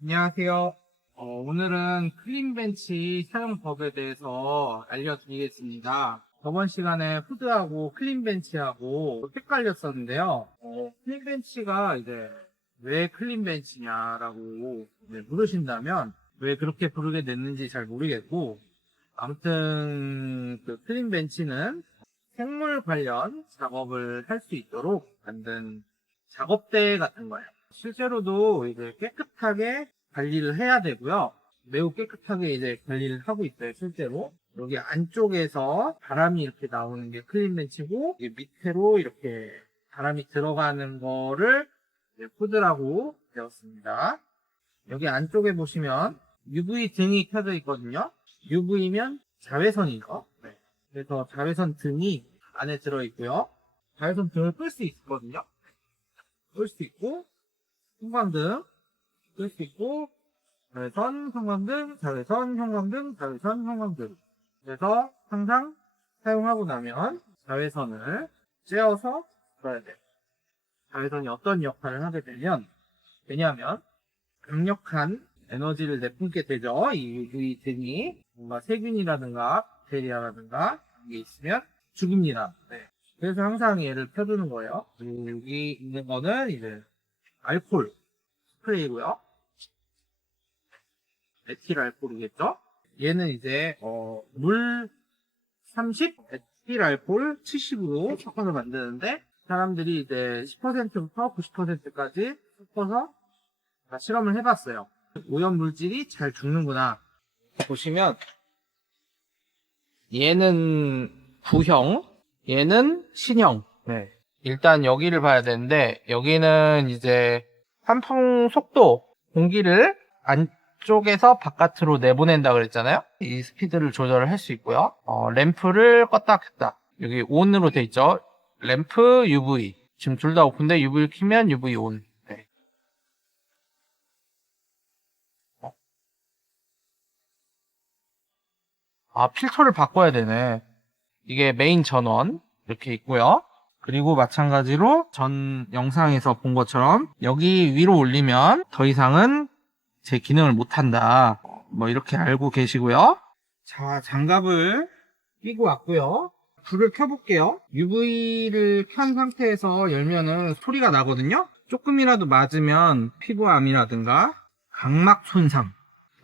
안녕하세요. 어, 오늘은 클린벤치 사용법에 대해서 알려드리겠습니다. 저번 시간에 후드하고 클린벤치하고 헷갈렸었는데요. 어, 클린벤치가 이제 왜 클린벤치냐라고 물으신다면 왜 그렇게 부르게 됐는지 잘 모르겠고 아무튼 그 클린벤치는 생물 관련 작업을 할 수 있도록 만든 작업대 같은 거예요. 실제로도 이제 깨끗하게 관리를 해야 되고요. 매우 깨끗하게 이제 관리를 하고 있어요, 실제로. 여기 안쪽에서 바람이 이렇게 나오는 게 클린 벤치고, 이게 밑으로 이렇게 바람이 들어가는 거를 푸드라고 배웠습니다. 여기 안쪽에 보시면 UV 등이 켜져 있거든요. UV면 자외선이죠. 네. 그래서 자외선 등이 안에 들어있고요. 자외선 등을 끌 수 있거든요. 끌 수 있고, 형광등 끌수 있고, 자외선, 형광등, 자외선, 형광등, 자외선, 형광등. 그래서 항상 사용하고 나면 자외선을 쬐어서 써야 돼요. 자외선이 어떤 역할을 하게 되면, 왜냐하면 강력한 에너지를 내뿜게 되죠. 이 UV 등이 뭔가 세균이라든가 박테리아라든가 이런 게 있으면 죽입니다. 네. 그래서 항상 얘를 펴두는 거예요. 그리고 여기 있는 거는 이제 알콜 스프레이고요. 에틸 알콜이겠죠? 얘는 이제 어, 물 30, 에틸 알콜 70으로 섞어서 만드는데 사람들이 이제 10%부터 90%까지 섞어서 다 실험을 해봤어요. 오염 물질이 잘 죽는구나. 보시면 얘는 부형, 얘는 신형. 네. 일단 여기를 봐야 되는데 여기는 이제 환풍 속도 공기를 안쪽에서 바깥으로 내보낸다 그랬잖아요. 이 스피드를 조절을 할 수 있고요. 어, 램프를 껐다 켰다. 여기 ON으로 돼 있죠. 램프 UV. 지금 둘 다 오픈데 UV를 키면 UV ON. 네. 어. 아, 필터를 바꿔야 되네. 이게 메인 전원 이렇게 있고요. 그리고 마찬가지로 전 영상에서 본 것처럼 여기 위로 올리면 더 이상은 제 기능을 못한다. 뭐 이렇게 알고 계시고요. 자, 장갑을 끼고 왔고요. 불을 켜볼게요. UV를 켠 상태에서 열면은 소리가 나거든요. 조금이라도 맞으면 피부암이라든가 각막 손상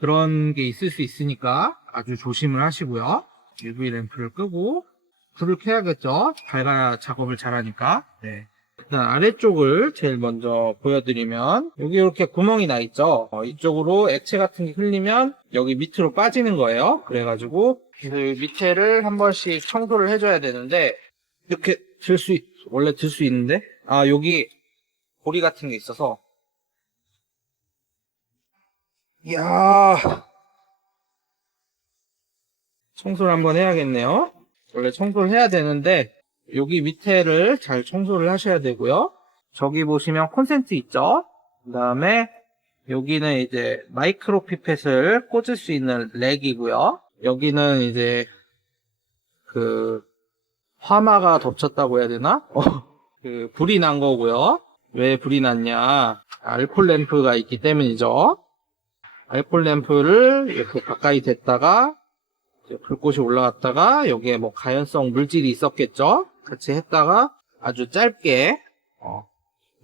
그런 게 있을 수 있으니까 아주 조심을 하시고요. UV 램프를 끄고 불을 켜야겠죠. 밝아야 작업을 잘하니까. 네. 일단 아래쪽을 제일 먼저 보여드리면 여기 이렇게 구멍이 나 있죠. 어, 이쪽으로 액체 같은 게 흘리면 여기 밑으로 빠지는 거예요. 그래가지고 이 밑에를 한 번씩 청소를 해줘야 되는데 이렇게 들 수 원래 들 수 있는데 아 여기 고리 같은 게 있어서 이야 청소를 한번 해야겠네요. 원래 청소를 해야 되는데 여기 밑에를 잘 청소를 하셔야 되고요. 저기 보시면 콘센트 있죠? 그 다음에 여기는 이제 마이크로 피펫을 꽂을 수 있는 렉이고요. 여기는 이제 그 화마가 덮쳤다고 해야 되나? 어, 그 불이 난 거고요. 왜 불이 났냐? 알콜 램프가 있기 때문이죠. 알콜 램프를 이렇게 가까이 댔다가 불꽃이 올라갔다가 여기에 뭐 가연성 물질이 있었겠죠? 같이 했다가 아주 짧게 어,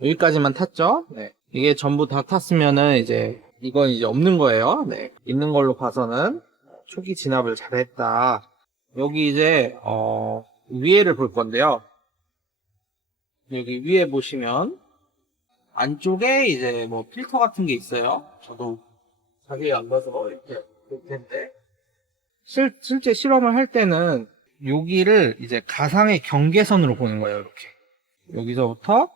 여기까지만 탔죠? 네. 이게 전부 다 탔으면은 이제 이건 이제 없는 거예요. 네. 있는 걸로 봐서는 초기 진압을 잘했다. 여기 이제 어, 위에를 볼 건데요. 여기 위에 보시면 안쪽에 이제 뭐 필터 같은 게 있어요. 저도 자세히 안 봐서 이렇게 볼 텐데 실, 실제 실험을 할 때는 여기를 이제 가상의 경계선으로 보는 거예요, 이렇게. 여기서부터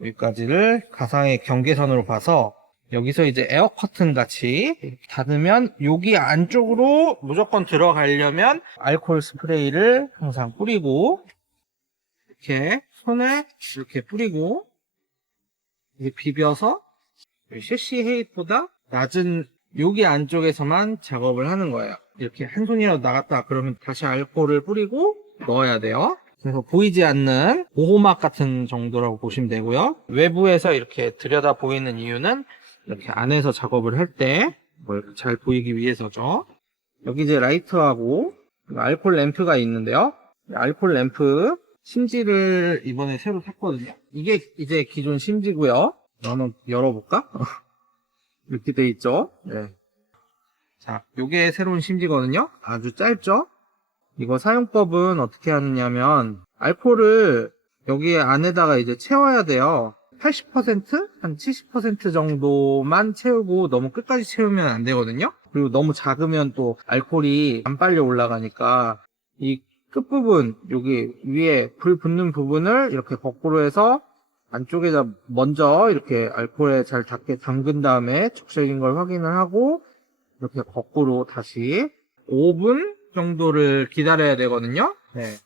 여기까지를 가상의 경계선으로 봐서 여기서 이제 에어 커튼 같이 닫으면 여기 안쪽으로 무조건 들어가려면 알코올 스프레이를 항상 뿌리고 이렇게 손에 이렇게 뿌리고 이렇게 비벼서 CC 헤이트보다 낮은 여기 안쪽에서만 작업을 하는 거예요. 이렇게 한 손이라도 나갔다 그러면 다시 알코올을 뿌리고 넣어야 돼요. 그래서 보이지 않는 보호막 같은 정도라고 보시면 되고요. 외부에서 이렇게 들여다 보이는 이유는 이렇게 안에서 작업을 할 때 잘 보이기 위해서죠. 여기 이제 라이트하고 알콜 램프가 있는데요. 알콜 램프 심지를 이번에 새로 샀거든요. 이게 이제 기존 심지고요. 한번 열어볼까? 이렇게 돼 있죠. 네. 자, 요게 새로운 심지거든요. 아주 짧죠? 이거 사용법은 어떻게 하느냐면 알코올을 여기 안에다가 이제 채워야 돼요. 80%? 한 70% 정도만 채우고 너무 끝까지 채우면 안 되거든요. 그리고 너무 작으면 또 알코올이 안 빨려 올라가니까 이 끝부분 여기 위에 불 붙는 부분을 이렇게 거꾸로 해서 안쪽에다 먼저 이렇게 알코올에 잘 닿게 담근 다음에 적셔진 걸 확인을 하고 이렇게 거꾸로 다시 5분 정도를 기다려야 되거든요. 네.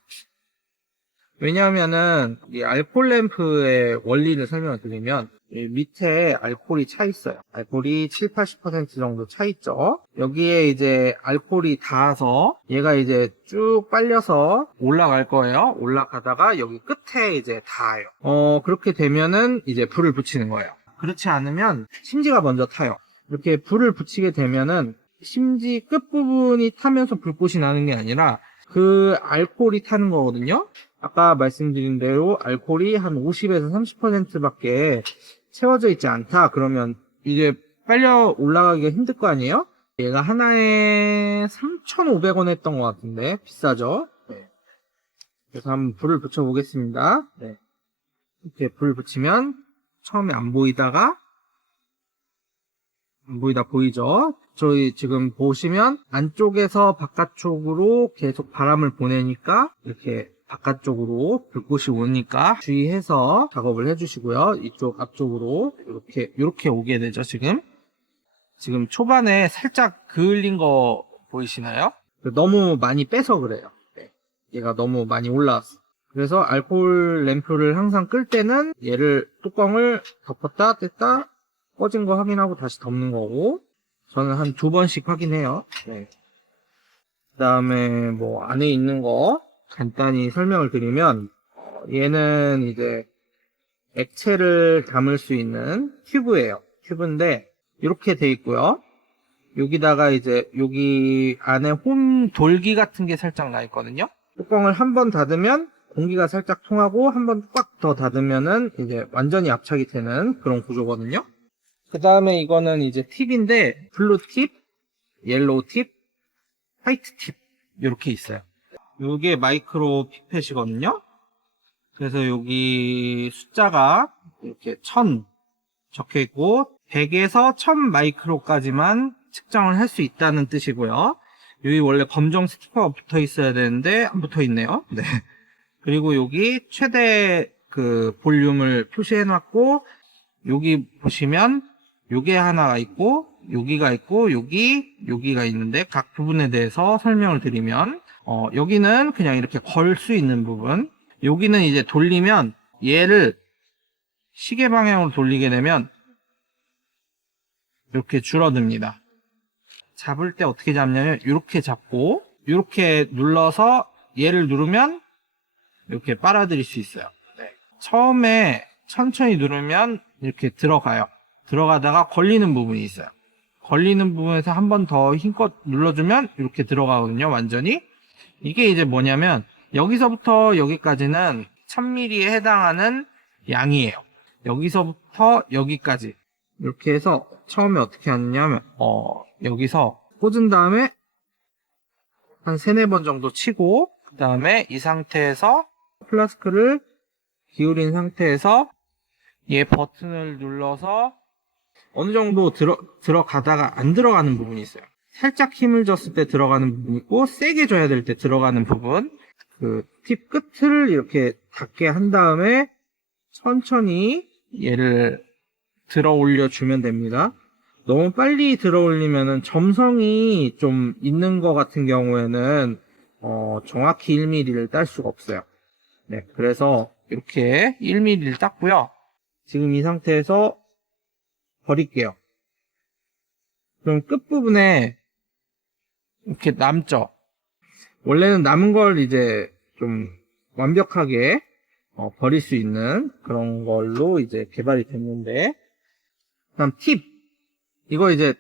왜냐하면은 이 알콜 램프의 원리를 설명을 드리면 이 밑에 알콜이 차 있어요. 알콜이 7, 80% 정도 차 있죠. 여기에 이제 알콜이 닿아서 얘가 이제 쭉 빨려서 올라갈 거예요. 올라가다가 여기 끝에 이제 닿아요. 어, 그렇게 되면은 이제 불을 붙이는 거예요. 그렇지 않으면 심지가 먼저 타요. 이렇게 불을 붙이게 되면은 심지 끝부분이 타면서 불꽃이 나는 게 아니라 그 알코올이 타는 거거든요. 아까 말씀드린 대로 알코올이 한 50에서 30%밖에 채워져 있지 않다. 그러면 이제 빨려 올라가기가 힘들 거 아니에요? 얘가 하나에 3,500원 했던 것 같은데 비싸죠? 네. 그래서 한번 불을 붙여 보겠습니다. 네. 이렇게 불 붙이면 처음에 안 보이다가 안 보이다 보이죠? 저희 지금 보시면 안쪽에서 바깥쪽으로 계속 바람을 보내니까 이렇게 바깥쪽으로 불꽃이 오니까 주의해서 작업을 해주시고요. 이쪽 앞쪽으로 이렇게 이렇게 오게 되죠. 지금 지금 초반에 살짝 그을린 거 보이시나요? 너무 많이 빼서 그래요. 네. 얘가 너무 많이 올라왔어. 그래서 알코올 램프를 항상 끌 때는 얘를 뚜껑을 덮었다 뗐다 꺼진 거 확인하고 다시 덮는 거고 저는 한 두 번씩 확인해요. 네. 그 다음에 뭐 안에 있는 거 간단히 설명을 드리면 어, 얘는 이제 액체를 담을 수 있는 튜브예요. 튜브인데 이렇게 돼 있고요. 여기다가 이제 여기 안에 홈 돌기 같은 게 살짝 나 있거든요. 뚜껑을 한 번 닫으면 공기가 살짝 통하고 한 번 꽉 더 닫으면은 이제 완전히 압착이 되는 그런 구조거든요. 그 다음에 이거는 이제 팁인데 블루 팁, 옐로우 팁, 화이트 팁 이렇게 있어요. 이게 마이크로 피펫이거든요. 그래서 여기 숫자가 이렇게 1000 적혀 있고 100에서 1000 마이크로까지만 측정을 할 수 있다는 뜻이고요. 여기 원래 검정 스티커가 붙어 있어야 되는데 안 붙어 있네요. 네. 그리고 여기 최대 그 볼륨을 표시해 놨고 여기 보시면 요게 하나가 있고 여기가 있고 여기 여기가 있는데 각 부분에 대해서 설명을 드리면 어, 여기는 그냥 이렇게 걸 수 있는 부분. 여기는 이제 돌리면 얘를 시계 방향으로 돌리게 되면 이렇게 줄어듭니다. 잡을 때 어떻게 잡냐면 이렇게 잡고 이렇게 눌러서 얘를 누르면 이렇게 빨아들일 수 있어요. 처음에 천천히 누르면 이렇게 들어가요 들어가다가 걸리는 부분이 있어요. 걸리는 부분에서 한 번 더 힘껏 눌러주면 이렇게 들어가거든요, 완전히. 이게 이제 뭐냐면, 여기서부터 여기까지는 1000ml에 해당하는 양이에요. 여기서부터 여기까지. 이렇게 해서 처음에 어떻게 하느냐면, 어, 여기서 꽂은 다음에 한 3, 4번 정도 치고, 그 다음에 이 상태에서 플라스크를 기울인 상태에서 얘 버튼을 눌러서 어느 정도 들어, 들어가다가 안 들어가는 부분이 있어요. 살짝 힘을 줬을 때 들어가는 부분 있고, 세게 줘야 될 때 들어가는 부분. 그, 팁 끝을 이렇게 닿게 한 다음에, 천천히 얘를 들어 올려주면 됩니다. 너무 빨리 들어 올리면은 점성이 좀 있는 것 같은 경우에는, 어, 정확히 1mm를 딸 수가 없어요. 네, 그래서 이렇게 1mm를 땄고요. 지금 이 상태에서 버릴게요. 그럼 끝부분에 이렇게 남죠? 원래는 남은 걸 이제 좀 완벽하게 어, 버릴 수 있는 그런 걸로 이제 개발이 됐는데, 다음 팁. 이거 이제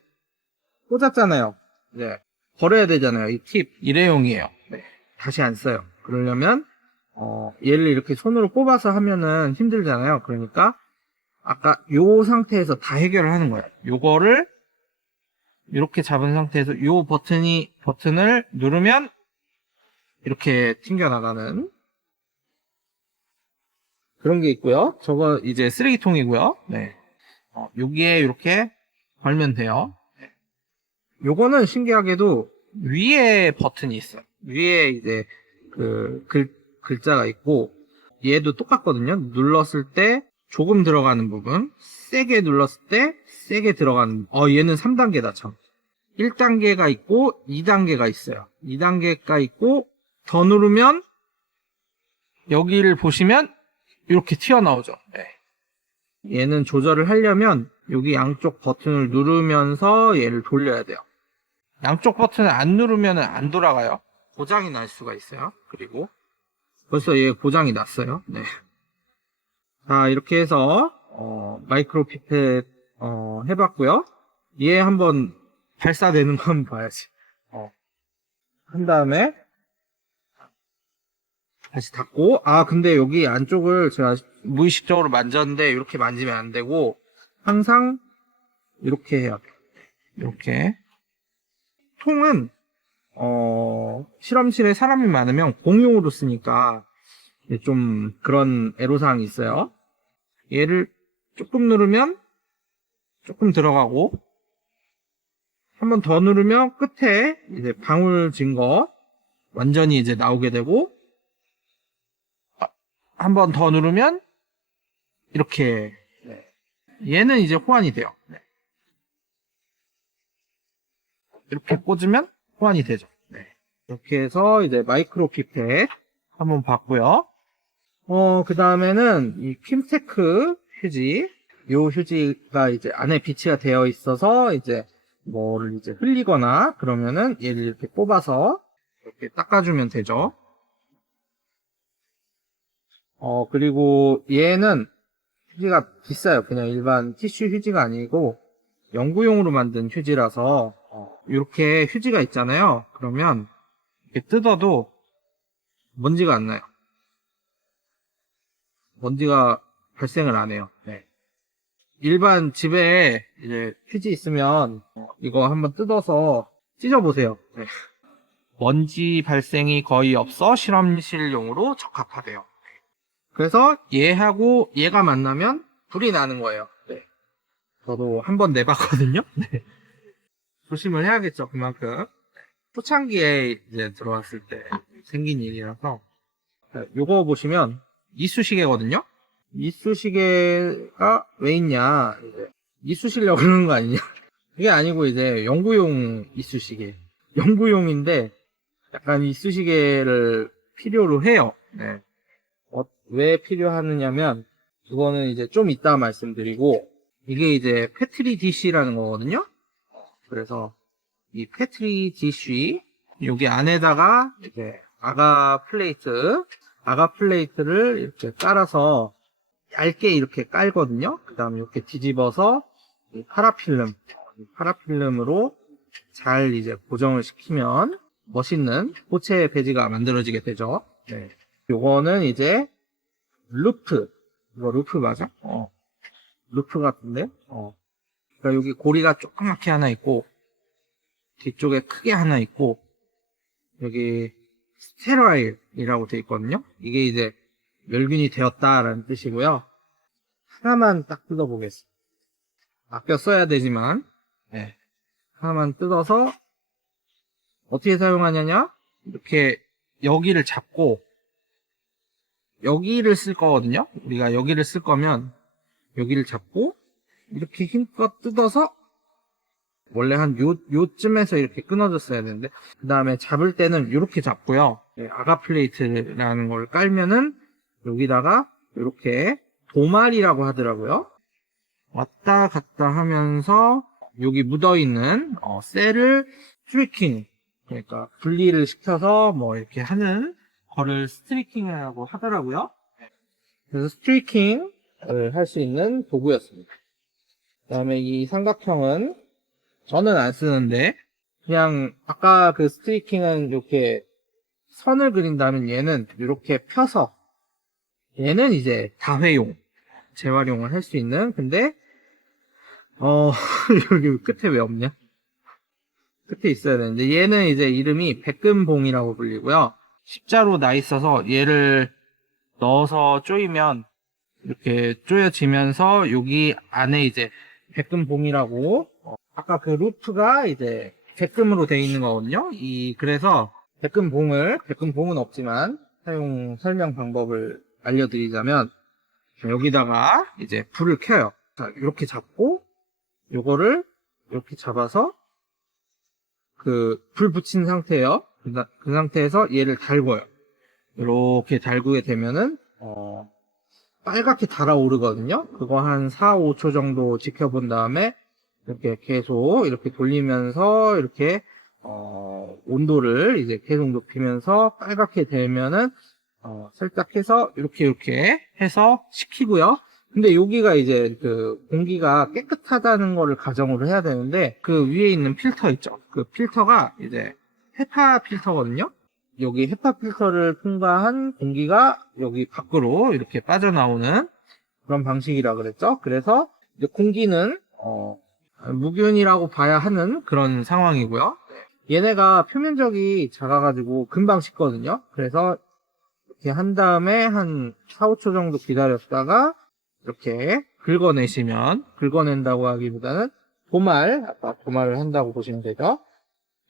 꽂았잖아요. 이제 버려야 되잖아요. 이 팁 일회용이에요. 네. 다시 안 써요. 그러려면 어, 얘를 이렇게 손으로 뽑아서 하면은 힘들잖아요. 그러니까 아까 요 상태에서 다 해결을 하는 거예요. 요거를 이렇게 잡은 상태에서 요 버튼이 버튼을 누르면 이렇게 튕겨 나가는 그런 게 있고요. 저거 이제 쓰레기통이고요. 네. 어, 여기에 이렇게 걸면 돼요. 네. 요거는 신기하게도 위에 버튼이 있어요. 위에 이제 그 글, 글자가 있고 얘도 똑같거든요. 눌렀을 때 조금 들어가는 부분, 세게 눌렀을 때 세게 들어가는 어 얘는 3단계다 참. 1단계가 있고 2단계가 있어요. 2단계가 있고 더 누르면 여기를 보시면 이렇게 튀어나오죠. 네. 얘는 조절을 하려면 여기 양쪽 버튼을 누르면서 얘를 돌려야 돼요. 양쪽 버튼을 안 누르면 안 돌아가요. 고장이 날 수가 있어요. 그리고 벌써 얘 고장이 났어요. 네. 자 이렇게 해서 어, 마이크로 피펫 어, 해봤고요. 얘 한번 발사되는 거 한번 봐야지. 어. 한 다음에 다시 닫고 아 근데 여기 안쪽을 제가 무의식적으로 만졌는데 이렇게 만지면 안 되고 항상 이렇게 해야 돼요. 이렇게 통은 어 실험실에 사람이 많으면 공용으로 쓰니까 좀 그런 애로사항이 있어요. 얘를 조금 누르면 조금 들어가고 한 번 더 누르면 끝에 이제 방울 진 거 완전히 이제 나오게 되고 한 번 더 누르면 이렇게 네. 얘는 이제 호환이 돼요. 네. 이렇게 꽂으면 호환이 되죠. 네. 이렇게 해서 이제 마이크로 피펫 한번 봤고요. 어, 그 다음에는 이 킴테크 휴지. 요 휴지가 이제 안에 비치가 되어 있어서 이제 뭐를 이제 흘리거나 그러면은 얘를 이렇게 뽑아서 이렇게 닦아주면 되죠. 어, 그리고 얘는 휴지가 비싸요. 그냥 일반 티슈 휴지가 아니고 연구용으로 만든 휴지라서 어, 이렇게 휴지가 있잖아요. 그러면 이렇게 뜯어도 먼지가 안 나요. 먼지가 발생을 안 해요. 네. 일반 집에 이제 휴지 있으면 어, 이거 한번 뜯어서 찢어보세요. 네. 먼지 발생이 거의 없어 실험실용으로 적합하대요. 그래서 얘하고 얘가 만나면 불이 나는 거예요. 네. 저도 한번 내봤거든요. 네. 조심을 해야겠죠, 그만큼. 초창기에 이제 들어왔을 때 생긴 일이라서. 네, 요거 보시면 이쑤시개거든요. 이쑤시개가 왜 있냐? 이쑤시려고 그러는 거 아니냐? 그게 아니고 이제 연구용 이쑤시개. 연구용인데 약간 이쑤시개를 필요로 해요. 네. 어, 왜 필요하느냐면 이거는 이제 좀 이따 말씀드리고 이게 이제 패트리 DC라는 거거든요. 그래서 이 패트리 DC 여기 안에다가 이제 아가 플레이트 아가 플레이트를 이렇게 깔아서 얇게 이렇게 깔거든요. 그 다음에 이렇게 뒤집어서 이 파라필름 이 파라필름으로 잘 이제 고정을 시키면 멋있는 고체 배지가 만들어지게 되죠. 네. 요거는 이제 루프 이거 루프 맞아? 어 루프 같은데 어 그러니까 여기 고리가 조그맣게 하나 있고 뒤쪽에 크게 하나 있고 여기 스테라일이라고 되어 있거든요 이게 이제 멸균이 되었다라는 뜻이고요 하나만 딱 뜯어보겠습니다 아껴 써야 되지만 네. 하나만 뜯어서 어떻게 사용하냐냐 이렇게 여기를 잡고 여기를 쓸 거거든요. 우리가 여기를 쓸 거면 여기를 잡고 이렇게 힘껏 뜯어서 원래 한 요, 요쯤에서 이렇게 끊어졌어야 되는데 그 다음에 잡을 때는 이렇게 잡고요. 네, 아가 플레이트라는 걸 깔면은 여기다가 이렇게 도말이라고 하더라고요. 왔다 갔다 하면서 여기 묻어있는 어, 셀을 스트리킹 그러니까 분리를 시켜서 뭐 이렇게 하는 거를 스트리킹이라고 하더라고요. 그래서 스트리킹을 할 수 있는 도구였습니다. 그 다음에 이 삼각형은 저는 안 쓰는데 그냥 아까 그 스트리킹은 이렇게 선을 그린다면 얘는 이렇게 펴서 얘는 이제 다회용 재활용을 할 수 있는 근데 어 여기 끝에 왜 없냐? 끝에 있어야 되는데 얘는 이제 이름이 백금봉이라고 불리고요. 십자로 나 있어서 얘를 넣어서 조이면 이렇게 조여지면서 여기 안에 이제 백금봉이라고 어, 아까 그 루프가 이제 백금으로 되어 있는 거거든요. 이 그래서 백금봉을 백금봉은 없지만 사용 설명 방법을 알려드리자면 여기다가 이제 불을 켜요. 자 이렇게 잡고 요거를 이렇게 잡아서 그 불 붙인 상태예요. 그, 사- 그 상태에서 얘를 달궈요. 이렇게 달구게 되면은 어, 빨갛게 달아오르거든요. 그거 한 4, 5초 정도 지켜본 다음에 이렇게 계속 이렇게 돌리면서 이렇게 어, 온도를 이제 계속 높이면서 빨갛게 되면은 어, 살짝 해서 이렇게 이렇게 해서 식히고요. 근데 여기가 이제 그 공기가 깨끗하다는 거를 가정으로 해야 되는데 그 위에 있는 필터 있죠. 그 필터가 이제 헤파 필터거든요. 여기 헤파 필터를 통과한 공기가 여기 밖으로 이렇게 빠져나오는 그런 방식이라 그랬죠. 그래서 이제 공기는 어, 무균이라고 봐야 하는 그런 상황이고요. 얘네가 표면적이 작아가지고 금방 식거든요. 그래서 이렇게 한 다음에 한 4, 5초 정도 기다렸다가 이렇게 긁어내시면 긁어낸다고 하기보다는 도말 아까 도말을 한다고 보시면 되죠.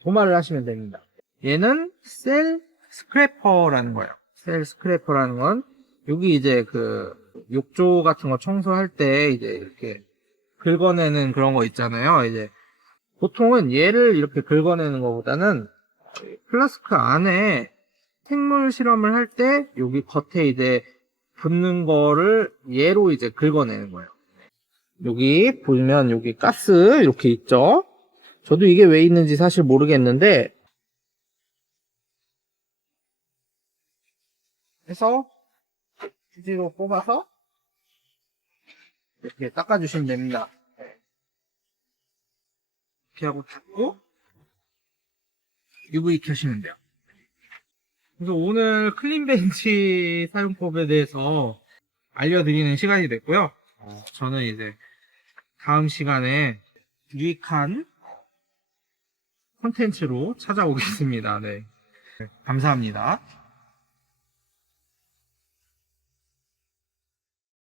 도말을 하시면 됩니다. 얘는 셀 스크래퍼라는 거예요. 셀 스크래퍼라는 건 여기 이제 그 욕조 같은 거 청소할 때 이제 이렇게 긁어내는 그런 거 있잖아요. 이제 보통은 얘를 이렇게 긁어내는 것보다는 플라스크 안에 생물 실험을 할 때 여기 겉에 이제 붙는 거를 얘로 이제 긁어내는 거예요. 여기 보면 여기 가스 이렇게 있죠. 저도 이게 왜 있는지 사실 모르겠는데 해서 휴지로 뽑아서 이렇게 닦아주시면 됩니다. 이렇게 하고 닦고 UV 켜시면 돼요. 그래서 오늘 클린 벤치 사용법에 대해서 알려드리는 시간이 됐고요. 어, 저는 이제 다음 시간에 유익한 콘텐츠로 찾아오겠습니다. 네. 감사합니다.